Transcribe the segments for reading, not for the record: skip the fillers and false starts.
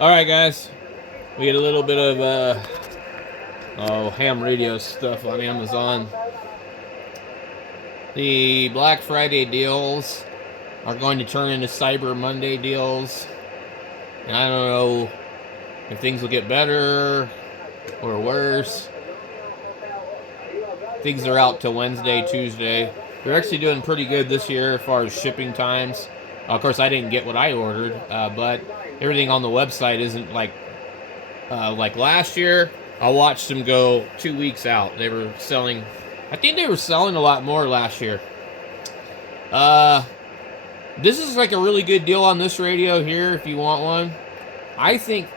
All right, guys. We get a little bit of ham radio stuff on Amazon. The Black Friday deals are going to turn into Cyber Monday deals, and I don't know if things will get better or worse. Things are out till Wednesday, Tuesday. They're actually doing pretty good this year as far as shipping times. Of course, I didn't get what I ordered, but everything on the website isn't like last year. I watched them go 2 weeks out. They were selling. I think they were selling a lot more last year. Uh, this is like a really good deal on this radio here if you want one. I think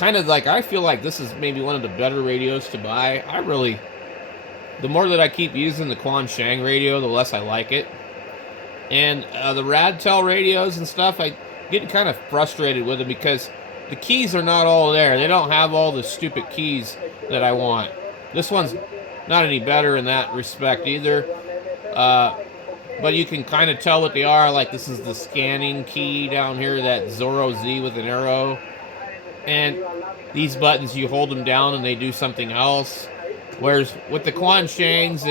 I feel like this is maybe one of the better radios to buy. The more that I keep using the Quan Shang radio, the less I like it. And the Radtel radios and stuff, I get kind of frustrated with them because the keys are not all there. They don't have all the stupid keys that I want. This one's not any better in that respect either. But you can kind of tell what they are. Like this is the scanning key down here, that Zorro Z with an arrow. And these buttons, you hold them down and they do something else. Whereas with the Quan Shangs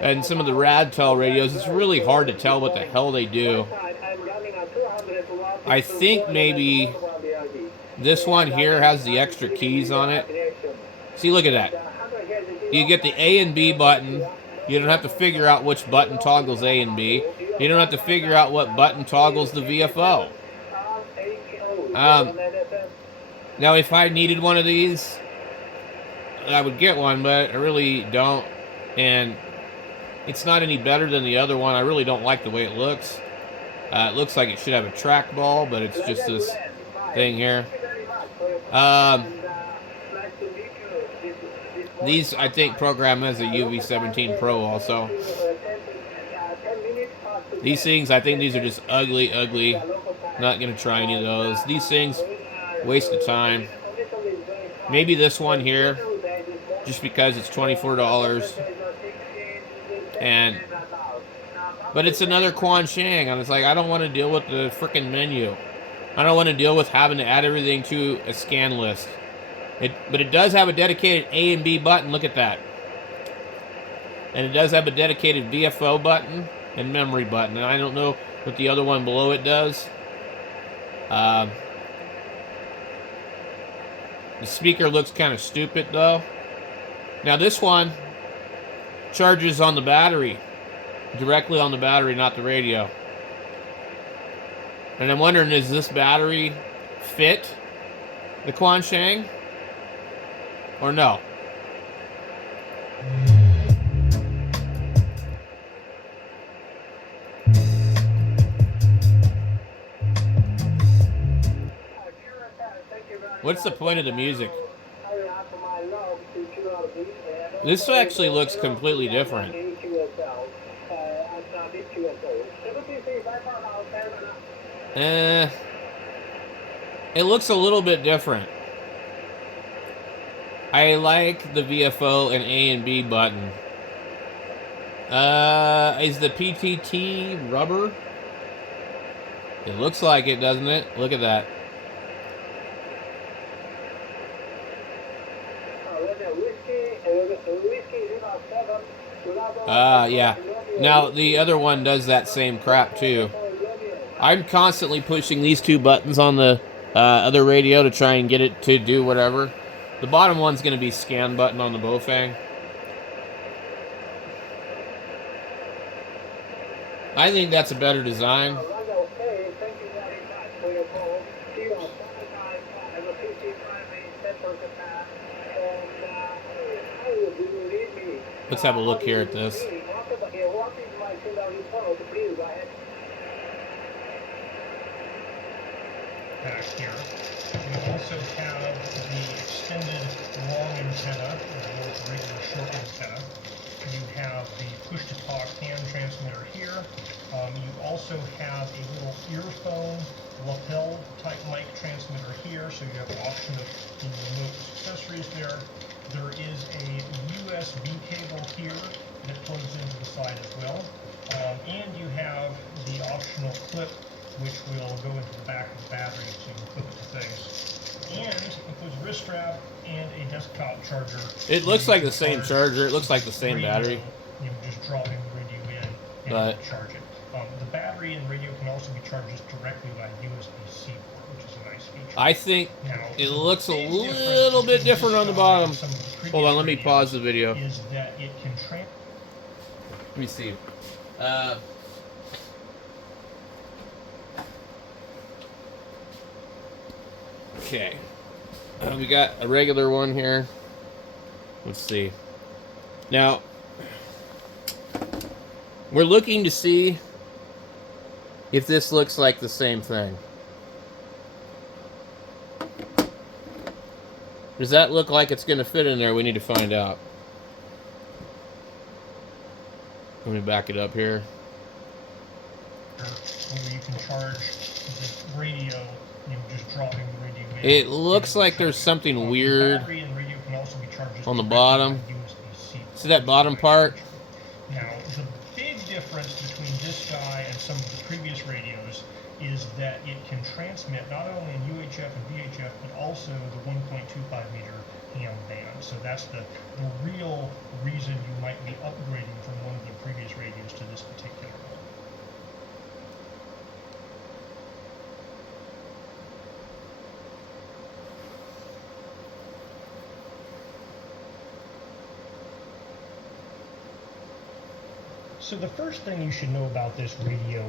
and some of the Radtel radios, it's really hard to tell what the hell they do. I think maybe this one here has the extra keys on it. See, look at that. You get the A and B button. You don't have to figure out which button toggles A and B. You don't have to figure out what button toggles the VFO. Now, if I needed one of these, I would get one, but I really don't. And it's not any better than the other one. I really don't like the way it looks. It looks like it should have a trackball, but it's just this thing here. These, I think, program as a UV17 Pro also. These things, I think these are just ugly, ugly. Not going to try any of those. These things, waste of time. Maybe this one here, just because it's $24. But it's another Quan Shang. I was like, I don't want to deal with the freaking menu. I don't want to deal with having to add everything to a scan list. But it does have a dedicated A and B button. Look at that. And it does have a dedicated VFO button and memory button. And I don't know what the other one below it does. The speaker looks kind of stupid, though. Now, this one charges on the battery. Directly on the battery, not the radio. And I'm wondering, does this battery fit the Quan Shang? Or no? What's the point of the music? This actually looks completely different. It looks a little bit different. I like the VFO and A and B button. Is the PTT rubber? It looks like it, doesn't it? Look at that. Yeah. Now, the other one does that same crap, too. I'm constantly pushing these two buttons on the other radio to try and get it to do whatever. The bottom one's going to be scan button on the Bofang. I think that's a better design. Let's have a look here at this. Back here. We also have the extended long antenna, or regular short antenna. You have the push-to-talk hand transmitter here. You also have a little earphone lapel type mic transmitter here, so you have the option of the remote accessories there. There is a USB cable here that plugs into the side as well. And you have the optional clip which will go into the back of the battery to clip it to things. wrist strap and a desktop charger. It looks like the same charger. It looks like the same radio, battery. Just dropping the radio in and But charge it. The battery and radio can also be charged just directly by USB-C port, which is a nice feature. I think now, it looks a little bit different on the bottom. Hold on, let me pause the video. Is that it can let me see. Okay. We got a regular one here. Let's see. Now, we're looking to see if this looks like the same thing. Does that look like it's going to fit in there? We need to find out. Let me back it up here. Where you can charge the radio, just dropping the radio in. It looks like there's something weird Battery and radio can also be charged on the bottom. See that bottom part? Now, the big difference between this guy and some of the previous radios is that it can transmit not only in UHF and VHF, but also the 1.25 meter ham band. So that's the real reason you might be upgrading from one of the previous radios to this particular one. So the first thing you should know about this radio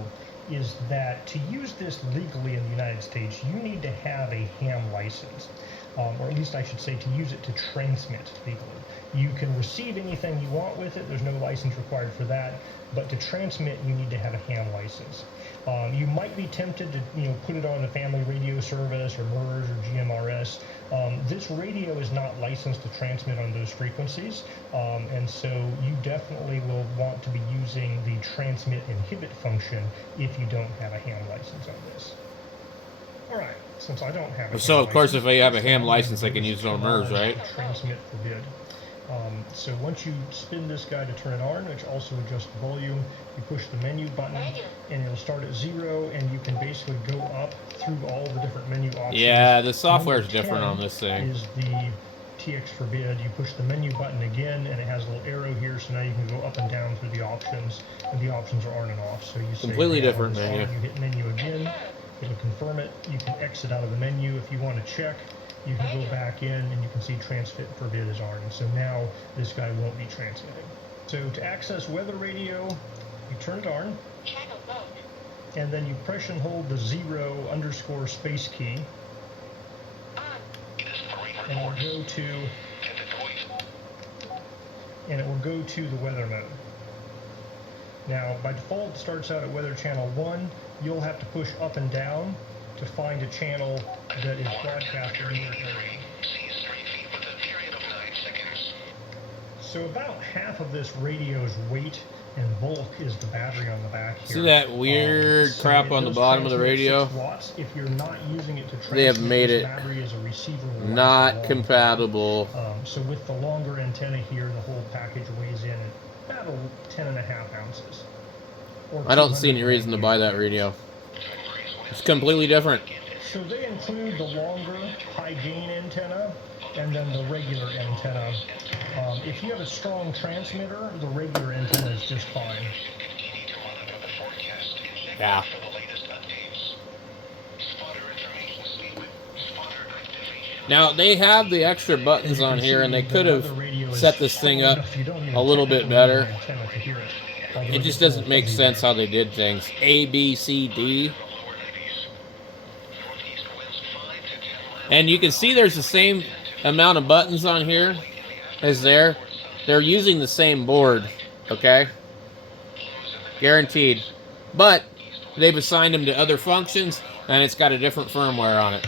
is that to use this legally in the United States, you need to have a ham license, or at least I should say to use it to transmit legally. You can receive anything you want with it. There's no license required for that, but to transmit, you need to have a ham license. You might be tempted to put it on a family radio service or MERS or GMRS. This radio is not licensed to transmit on those frequencies, and so you definitely will want to be using the transmit inhibit function if you don't have a ham license on this. All right, since I don't have a So, ham of course, if license, they have a ham license, they can use it on MERS, right? Transmit forbid. So once you spin this guy to turn it on, which also adjusts the volume, you push the menu button and it'll start at 0, and you can basically go up through all the different menu options. Yeah, the software is different on this thing. Is the TX forbid. You push the menu button again and it has a little arrow here, so now you can go up and down through the options, and the options are on and off. So you say completely different menu. You hit menu again, it'll confirm it. You can exit out of the menu if you want to check. You can go back in and you can see transmit forbid is on, and so now this guy won't be transmitting. So to access weather radio, you turn it on, and then you press and hold the 0 _ space key, and it will go to the weather mode. Now by default it starts out at weather channel 1. You'll have to push up and down to find a channel that is broadcasting in your area. So about half of this radio's weight and bulk is the battery on the back here. See that weird crap on the bottom of the radio? 6 watts. If you're not using it to transmit, they have made it battery as a receiver not compatible. So with the longer antenna here, the whole package weighs in at about 10.5 ounces. I don't see any reason to buy that radio. It's completely different. So they include the longer high gain antenna and then the regular antenna. If you have a strong transmitter, the regular antenna is just fine. Yeah. Now, they have the extra buttons on here, and they could have set this thing up a little bit better. It just doesn't make sense how they did things. A, B, C, D. And you can see there's the same amount of buttons on here as there. They're using the same board, okay? Guaranteed. But they've assigned them to other functions, and it's got a different firmware on it.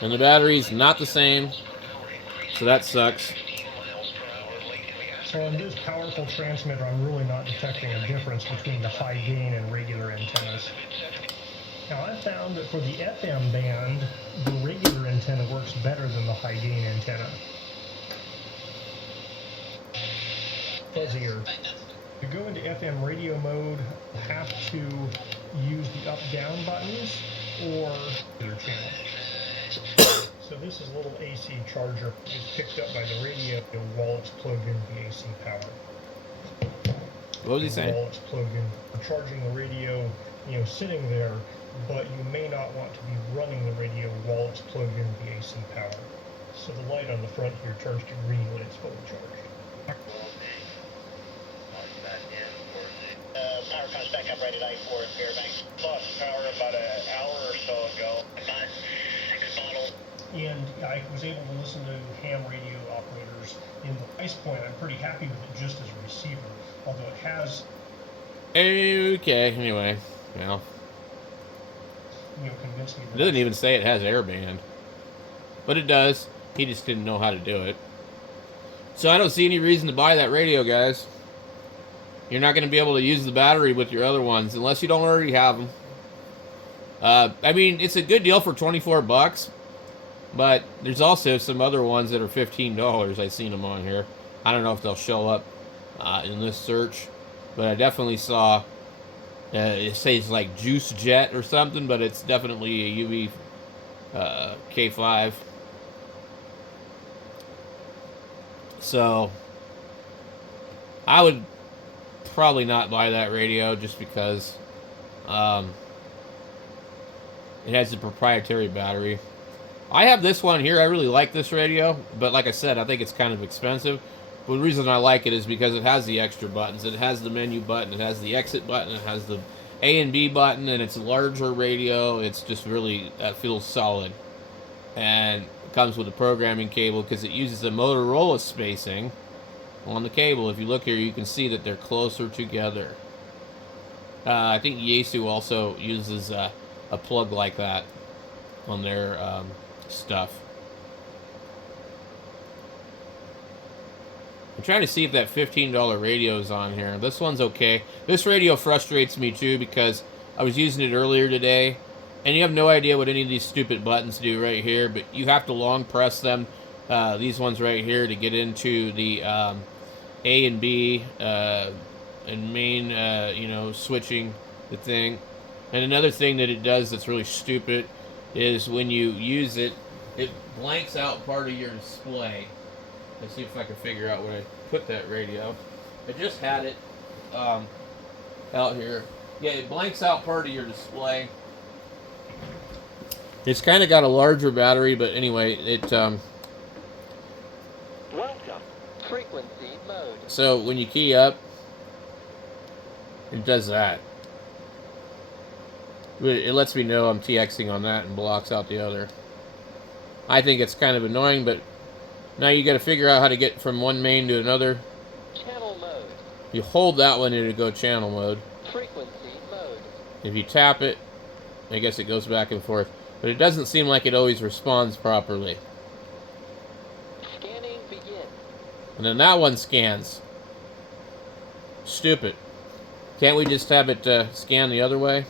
And the battery's not the same, so that sucks. So on this powerful transmitter, I'm really not detecting a difference between the high gain and regular antennas. Now I found that for the FM band, the regular antenna works better than the high gain antenna. Fuzzier. To go into FM radio mode, you have to use the up-down buttons or their channel. So this is a little AC charger. It's picked up by the radio while it's plugged into the AC power. What was he saying? While it's plugged in, charging the radio, sitting there, but you may not want to be running the radio while it's plugged into the AC power. So the light on the front here turns to green when it's fully charged. Power comes back up right at I-4 at Fairbanks. Lost power about an hour or so ago. And I was able to listen to ham radio operators in the price point. I'm pretty happy with it just as a receiver, although it has... Okay, anyway, well. Convinced me It that... doesn't even say it has airband. But it does. He just didn't know how to do it. So I don't see any reason to buy that radio, guys. You're not going to be able to use the battery with your other ones unless you don't already have them. I mean, it's a good deal for 24 bucks, but there's also some other ones that are $15. I've seen them on here. I don't know if they'll show up in this search, but I definitely saw it says like Juice Jet or something, but it's definitely a UV K5. So I would probably not buy that radio just because it has a proprietary battery. I have this one here. I really like this radio, but like I said, I think it's kind of expensive. But the reason I like it is because it has the extra buttons. It has the menu button. It has the exit button. It has the A and B button, and it's a larger radio. It's just really feels solid. And it comes with a programming cable because it uses the Motorola spacing on the cable. If you look here, you can see that they're closer together. I think Yaesu also uses a plug like that on their stuff. I'm trying to see if that $15 radio is on here. This one's okay. This radio frustrates me too because I was using it earlier today, and you have no idea what any of these stupid buttons do right here, but you have to long press them, these ones right here, to get into the A and B and main, switching the thing. And another thing that it does that's really stupid is when you use it, it blanks out part of your display. Let's see if I can figure out where I put that radio. I just had it out here. Yeah, it blanks out part of your display. It's kind of got a larger battery, but anyway, it... Welcome. Frequency mode. So when you key up, it does that. It lets me know I'm TXing on that and blocks out the other. I think it's kind of annoying, but now you got to figure out how to get from one main to another. Channel mode. You hold that one in to go channel mode. Frequency mode. If you tap it, I guess it goes back and forth. But it doesn't seem like it always responds properly. Scanning begin. And then that one scans. Stupid. Can't we just have it scan the other way?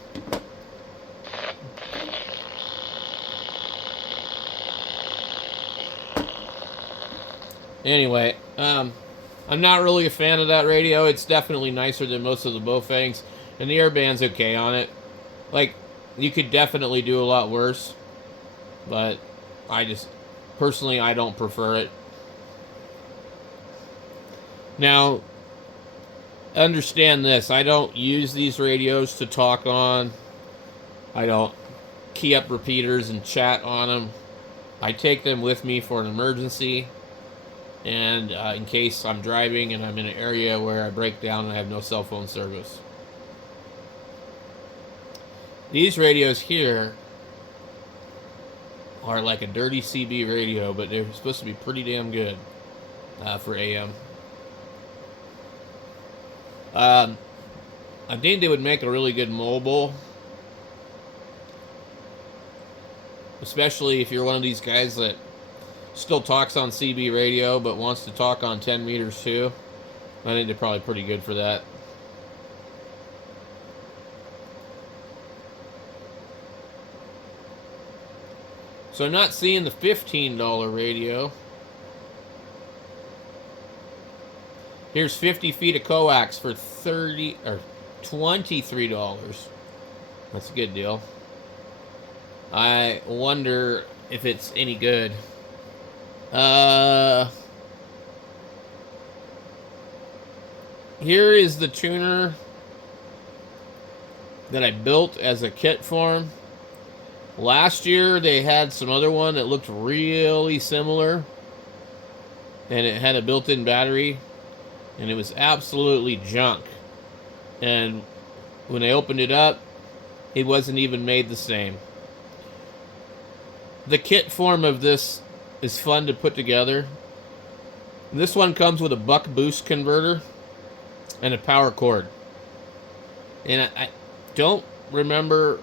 Anyway, I'm not really a fan of that radio. It's definitely nicer than most of the Baofangs, and the airband's okay on it. Like, you could definitely do a lot worse, but personally, I don't prefer it. Now, understand this. I don't use these radios to talk on. I don't key up repeaters and chat on them. I take them with me for an emergency. And in case I'm driving and I'm in an area where I break down and I have no cell phone service. These radios here are like a dirty CB radio, but they're supposed to be pretty damn good for AM. I think they would make a really good mobile. Especially if you're one of these guys that still talks on CB radio, but wants to talk on 10 meters too. I think they're probably pretty good for that. So I'm not seeing the $15 radio. Here's 50 feet of coax for $23. That's a good deal. I wonder if it's any good. Here is the tuner that I built as a kit form. Last year they had some other one that looked really similar, and it had a built-in battery, and it was absolutely junk. And when they opened it up, it wasn't even made the same. The kit form of this is fun to put together. This one comes with a buck boost converter and a power cord. And I don't remember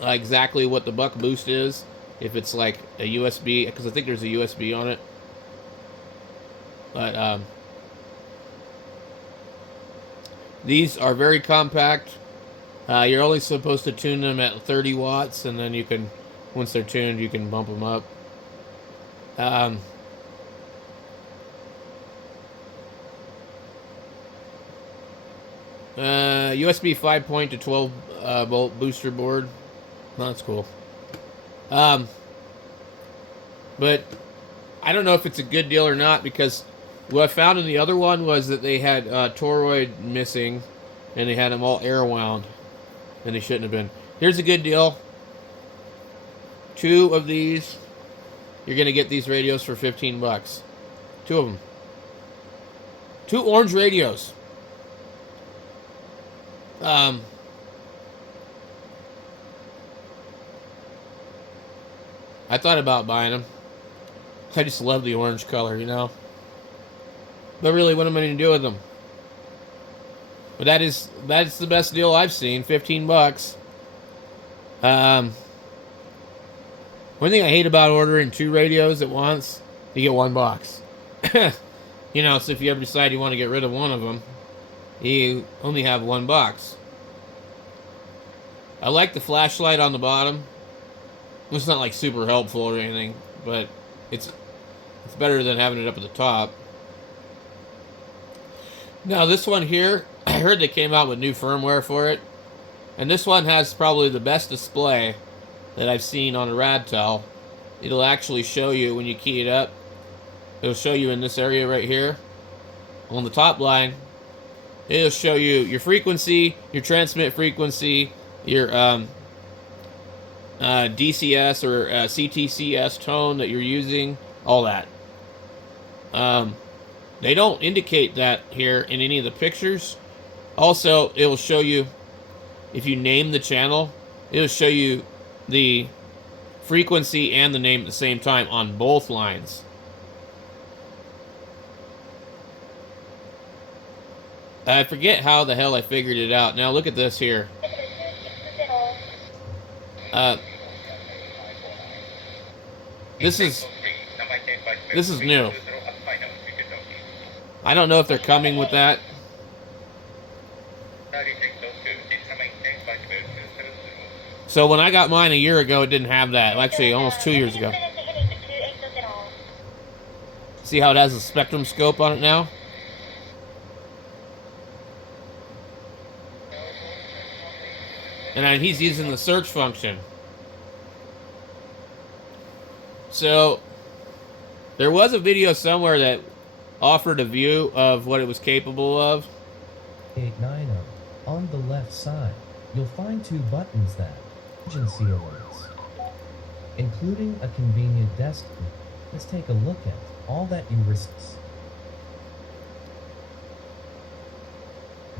exactly what the buck boost is. If it's like a USB, because I think there's a USB on it. But these are very compact. You're only supposed to tune them at 30 watts, and then you can, once they're tuned, you can bump them up. USB 5 to 12 volt booster board. Oh, that's cool. But I don't know if it's a good deal or not, because what I found in the other one was that they had toroid missing, and they had them all air wound, and they shouldn't have been. Here's a good deal. 2 of these. You're gonna get these radios for 15 bucks. 2 of them. 2 orange radios. I thought about buying them. I just love the orange color, you know. But really, what am I going to do with them? But that's the best deal I've seen. 15 bucks. One thing I hate about ordering 2 radios at once, you get 1 box. You know, so if you ever decide you want to get rid of one of them, you only have 1 box. I like the flashlight on the bottom. It's not like super helpful or anything, but it's better than having it up at the top. Now this one here, I heard they came out with new firmware for it, and this one has probably the best display that I've seen on a Radtel. It'll actually show you when you key it up. It'll show you in this area right here on the top line. It'll show you your frequency, your transmit frequency, your DCS or CTCS tone that you're using, all that. They don't indicate that here in any of the pictures. Also, it will show you, if you name the channel, it'll show you the frequency and the name at the same time on both lines. I forget how the hell I figured it out. Now look at this here. This is new. I don't know if they're coming with that. So when I got mine a year ago, it didn't have that. Actually, almost 2 years ago. See how it has a spectrum scope on it now? And then he's using the search function. So there was a video somewhere that offered a view of what it was capable of. 890. On the left side, you'll find 2 buttons that emergency alerts, including a convenient desk. Let's take a look at all that you risks.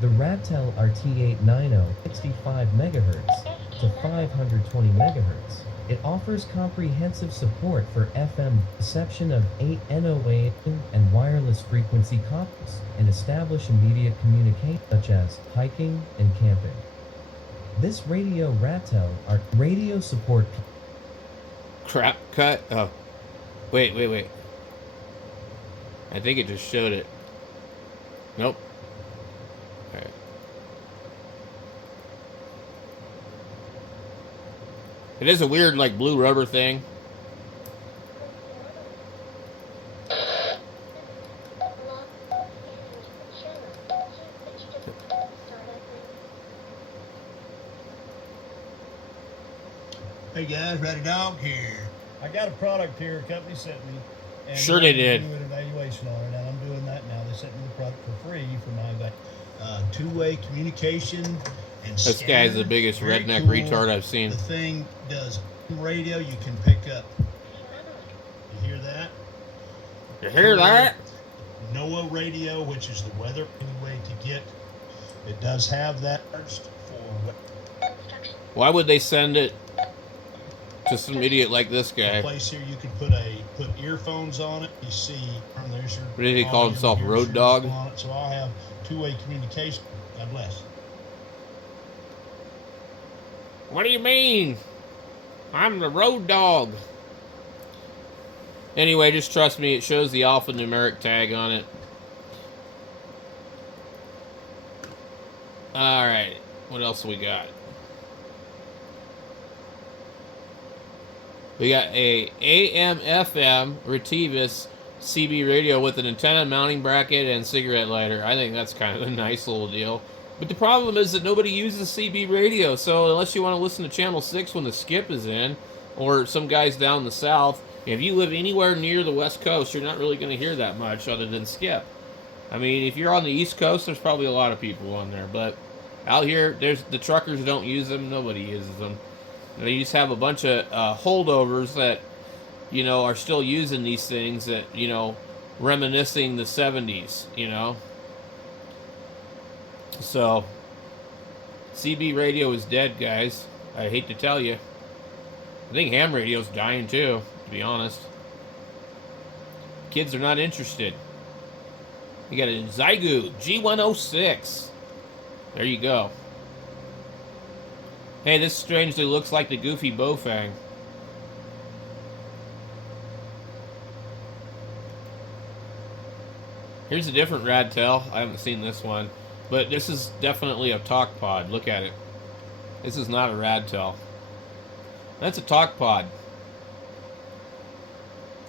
The Radtel RT890 65 MHz to 520 MHz. It offers comprehensive support for FM reception of 8N08 and wireless frequency copies, and establish immediate communication such as hiking and camping. This radio Radtel are radio support. Crap cut? Oh. Wait. I think it just showed it. Nope. Alright. It is a weird, like, blue rubber thing. Hey guys, Ratty Dog here. I got a product here, a company sent me. And Sure they did. Do an evaluation on it, and I'm doing that now. They sent me the product for free for my two-way communication and This scanner. guy's the biggest Very redneck cool. retard I've seen. The thing does radio you can pick up. You hear that? You hear that? NOAA radio, which is the weather anyway to get. It does have that first for what Why would they send it to some idiot like this guy? place here you can put earphones on it. You see, there's your. What did he call himself, here's Road your Dog? on it. So I'll have two-way communication. God bless. What do you mean? I'm the Road Dog. Anyway, just trust me, it shows the alphanumeric tag on it. Alright, what else we got? We got a AM/FM Retevis CB radio with an antenna, mounting bracket, and cigarette lighter. I think that's kind of a nice little deal. But the problem is that nobody uses CB radio, so unless you want to listen to Channel 6 when the skip is in, or some guys down the south, if you live anywhere near the West Coast, you're not really going to hear that much other than skip. I mean, if you're on the East Coast, there's probably a lot of people on there, but out here, the truckers don't use them, nobody uses them. You just have a bunch of holdovers that, you know, are still using these things that, you know, reminiscing the 70s, you know. So, CB radio is dead, guys. I hate to tell you. I think ham radio's dying too, to be honest. Kids are not interested. You got a Zygu G106. There you go. Hey, this strangely looks like the Goofy Bofang. Here's a different Radtel. I haven't seen this one. But this is definitely a talk pod. Look at it. This is not a Radtel. That's a talk pod.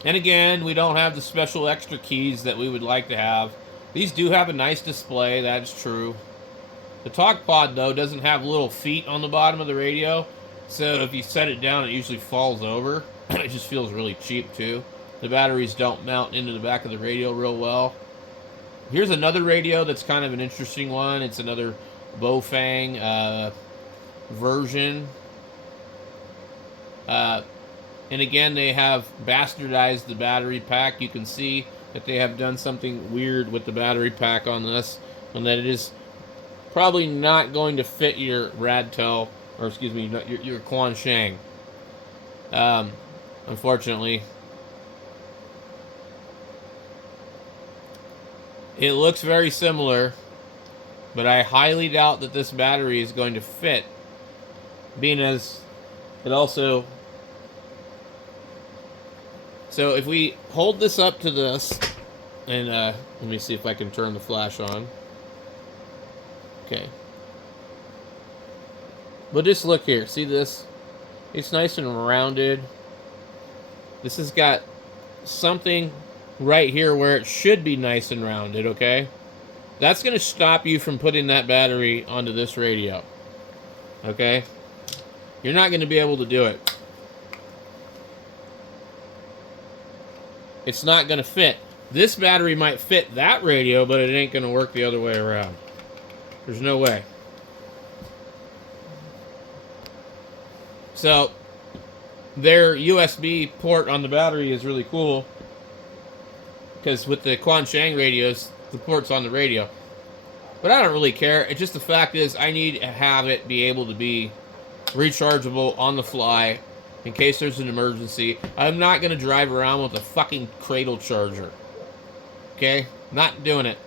And again, we don't have the special extra keys that we would like to have. These do have a nice display, that's true. The talk pod, though, doesn't have little feet on the bottom of the radio. So if you set it down, it usually falls over. It just feels really cheap, too. The batteries don't mount into the back of the radio real well. Here's another radio that's kind of an interesting one. It's another Bofang version. And again, they have bastardized the battery pack. You can see that they have done something weird with the battery pack on this, and that it is probably not going to fit your Radtel, or excuse me, your Quansheng. Unfortunately. It looks very similar, but I highly doubt that this battery is going to fit, being as it also... So if we hold this up to this, and let me see if I can turn the flash on. Okay. But just look here. See this? It's nice and rounded. This has got something right here where it should be nice and rounded, okay? That's going to stop you from putting that battery onto this radio. Okay? You're not going to be able to do it. It's not going to fit. This battery might fit that radio, but it ain't going to work the other way around. There's no way. So, their USB port on the battery is really cool, because with the Quansheng radios, the port's on the radio. But I don't really care. It's just the fact is, I need to have it be able to be rechargeable on the fly in case there's an emergency. I'm not going to drive around with a fucking cradle charger. Okay? Not doing it.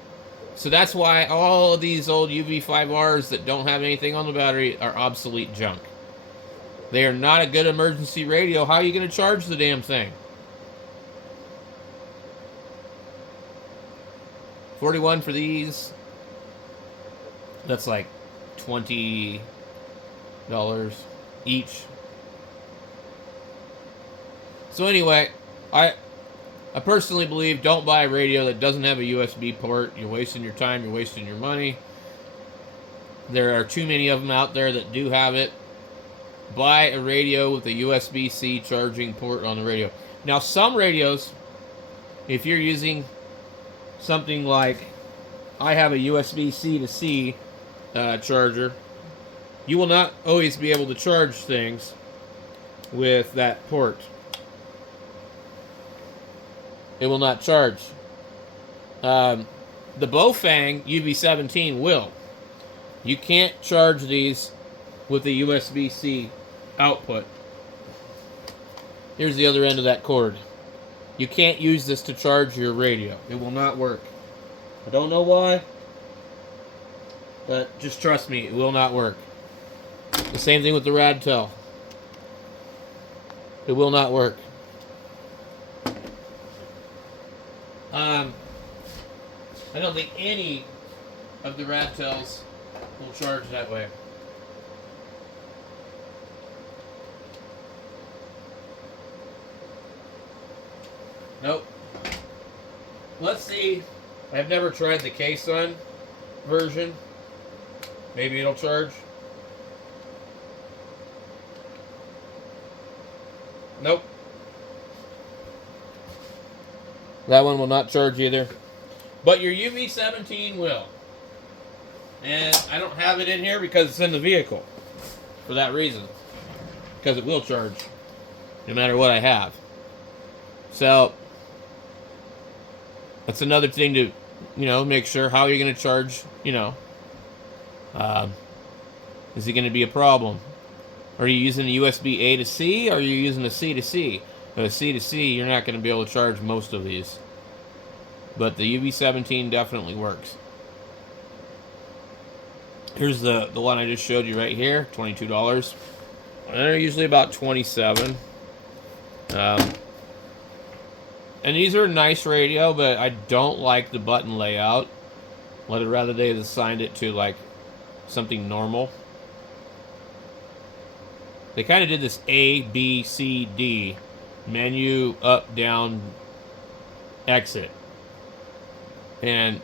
So that's why all of these old UV5Rs that don't have anything on the battery are obsolete junk. They are not a good emergency radio. How are you going to charge the damn thing? $41 for these. That's like $20 each. So anyway, I personally believe don't buy a radio that doesn't have a USB port. You're wasting your time. You're wasting your money. There are too many of them out there that do have it. buy a radio with a USB-C charging port on the radio. Now, some radios, if you're using something like, I have a USB-C to C charger, you will not always be able to charge things with that port. It will not charge. The Bofang UV17 will. You can't charge these with the USB-C output. Here's the other end of that cord. You can't use this to charge your radio. It will not work. I don't know why, but just trust me, it will not work. The same thing with the Radtel. It will not work. I don't think any of the Radtels will charge that way. Nope. Let's see. I've never tried the K-Sun version. Maybe it'll charge. Nope. That one will not charge either. But your UV17 will. And I don't have it in here because it's in the vehicle. For that reason. Because it will charge. No matter what I have. So, that's another thing to, make sure how you're going to charge, is it going to be a problem? Are you using a USB A to C, or are you using a C to C? If a C to C, you're not going to be able to charge most of these. But the UV17 definitely works. Here's the one I just showed you right here, $22. And they're usually about $27. And these are a nice radio, but I don't like the button layout. I'd rather they had assigned it to like something normal. They kind of did this A, B, C, D. Menu, up, down, exit. And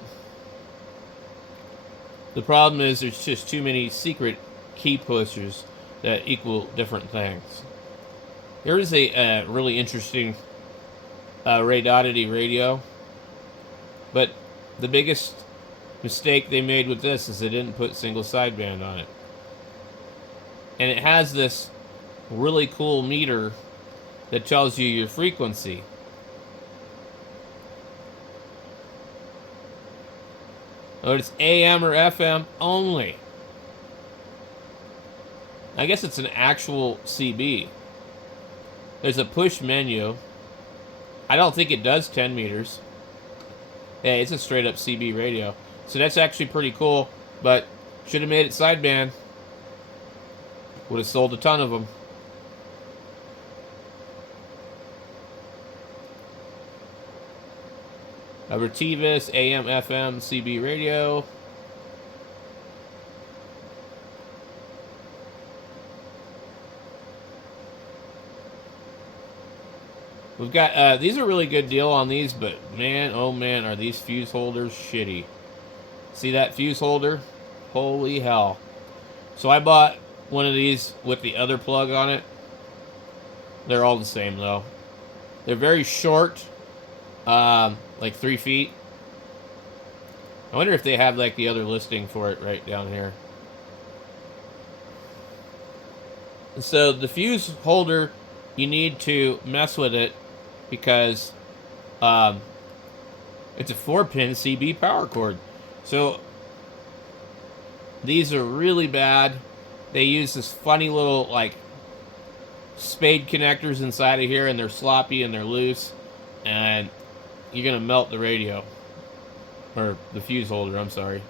the problem is there's just too many secret key pushers that equal different things. Here is a really interesting Radioddity radio. But the biggest mistake they made with this is they didn't put single sideband on it. And it has this really cool meter that tells you your frequency. But it's AM or FM only. I guess it's an actual CB. There's a push menu. I don't think it does 10 meters. Yeah, it's a straight up CB radio. So that's actually pretty cool, but should have made it sideband. Would have sold a ton of them. A Retevis AM FM CB radio. We've got, these are a really good deal on these, but man, oh man, are these fuse holders shitty. See that fuse holder? Holy hell. So I bought one of these with the other plug on it. They're all the same though. They're very short, like 3 feet. I wonder if they have like the other listing for it right down here. So the fuse holder, you need to mess with it because it's a 4-pin CB power cord. So these are really bad. They use this funny little like spade connectors inside of here, and they're sloppy and they're loose, and you're gonna melt the radio or the fuse holder. I'm sorry.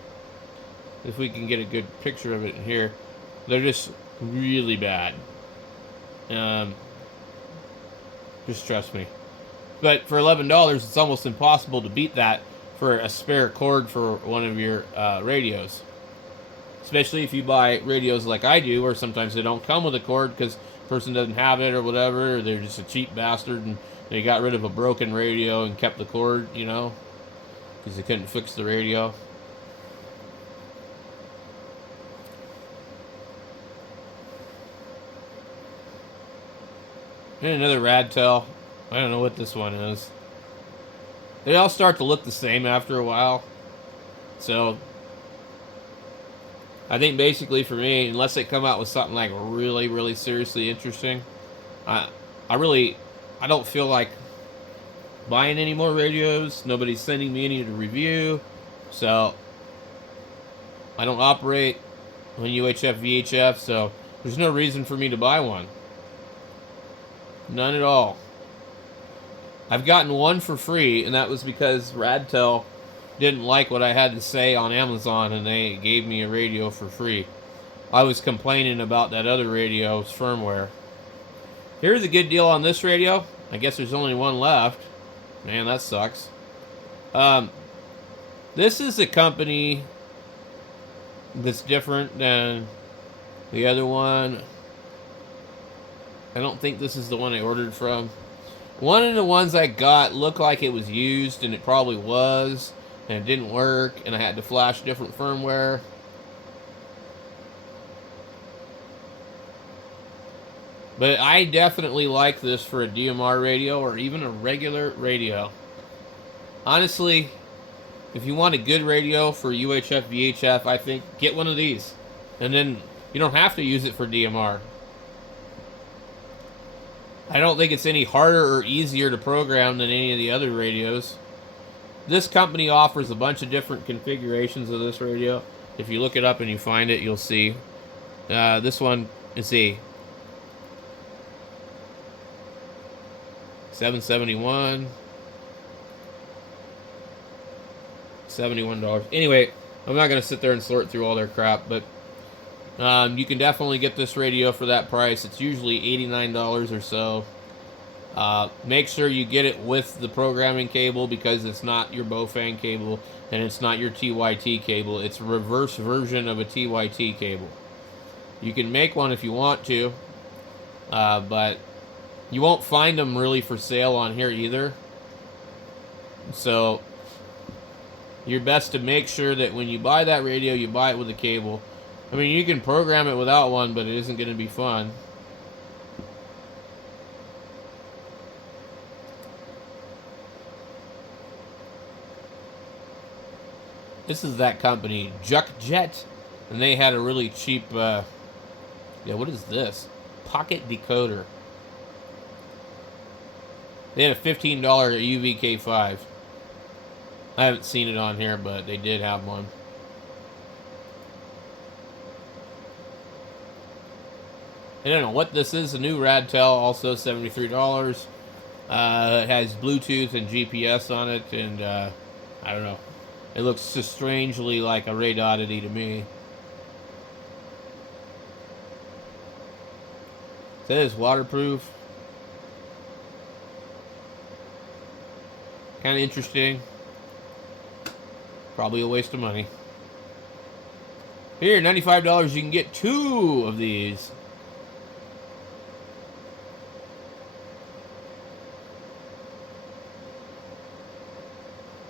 If we can get a good picture of it in here, they're just really bad. Just trust me. But for $11, it's almost impossible to beat that for a spare cord for one of your radios. Especially if you buy radios like I do, where sometimes they don't come with a cord because the person doesn't have it or whatever, or they're just a cheap bastard and they got rid of a broken radio and kept the cord, because they couldn't fix the radio. And another Radtel. I don't know what this one is. They all start to look the same after a while. So, I think basically for me, unless they come out with something like really, really seriously interesting, I don't feel like buying any more radios. Nobody's sending me any to review. So, I don't operate on UHF VHF, so there's no reason for me to buy one. None at all. I've gotten one for free, and that was because Radtel didn't like what I had to say on Amazon, and they gave me a radio for free. I was complaining about that other radio's firmware. Here's a good deal on this radio. I guess there's only one left. Man, that sucks. This is a company that's different than the other one. I don't think this is the one I ordered from. One of the ones I got looked like it was used, and it probably was, and it didn't work, and I had to flash different firmware. But I definitely like this for a DMR radio or even a regular radio. Honestly, if you want a good radio for UHF, VHF, I think get one of these. And then you don't have to use it for DMR. I don't think it's any harder or easier to program than any of the other radios. This company offers a bunch of different configurations of this radio. If you look it up and you find it, you'll see. This one is a 771. $71. Anyway, I'm not going to sit there and sort through all their crap, but you can definitely get this radio for that price. It's usually $89 or so. Make sure you get it with the programming cable, because it's not your Bofang cable and it's not your TYT cable. It's a reverse version of a TYT cable. You can make one if you want to, but you won't find them really for sale on here either. So you're best to make sure that when you buy that radio, you buy it with a cable. I mean, you can program it without one, but it isn't going to be fun. This is that company, JuckJet, and they had a really cheap, what is this? Pocket decoder. They had a $15 UVK5. I haven't seen it on here, but they did have one. I don't know what this is. A new Radtel, also $73. It has Bluetooth and GPS on it, and I don't know. It looks just strangely like a Radoddity to me. It says waterproof. Kind of interesting. Probably a waste of money. Here, $95, you can get 2 of these.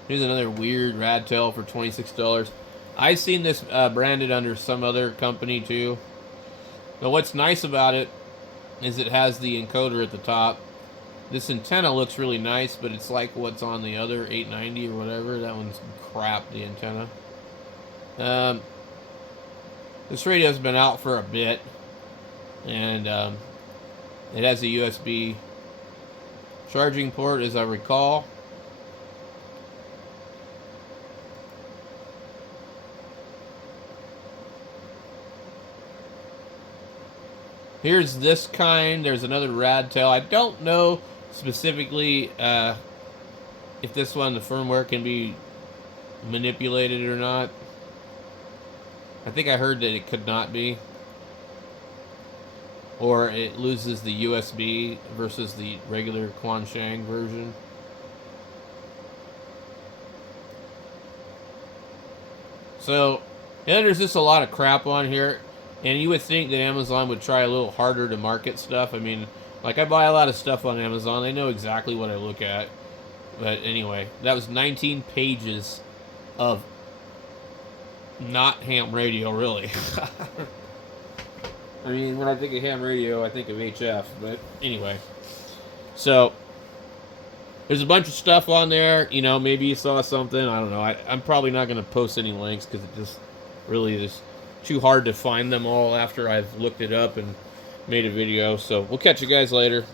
Here's another weird Radtel for $26. I've seen this branded under some other company too. Now what's nice about it is it has the encoder at the top. This antenna looks really nice, but it's like what's on the other 890 or whatever. That one's crap, the antenna. This radio's been out for a bit, and it has a USB charging port, as I recall. Here's this kind. There's another Radtel. I don't know specifically if this one, the firmware, can be manipulated or not. I think I heard that it could not be. Or it loses the USB versus the regular Quansheng version. So, yeah, there's just a lot of crap on here. And you would think that Amazon would try a little harder to market stuff. I mean, like, I buy a lot of stuff on Amazon. They know exactly what I look at. But anyway, that was 19 pages of not ham radio, really. I mean, when I think of ham radio, I think of HF. But anyway, So there's a bunch of stuff on there. You know, maybe you saw something. I don't know. I'm probably not going to post any links because it just really is too hard to find them all after I've looked it up and made a video. So we'll catch you guys later.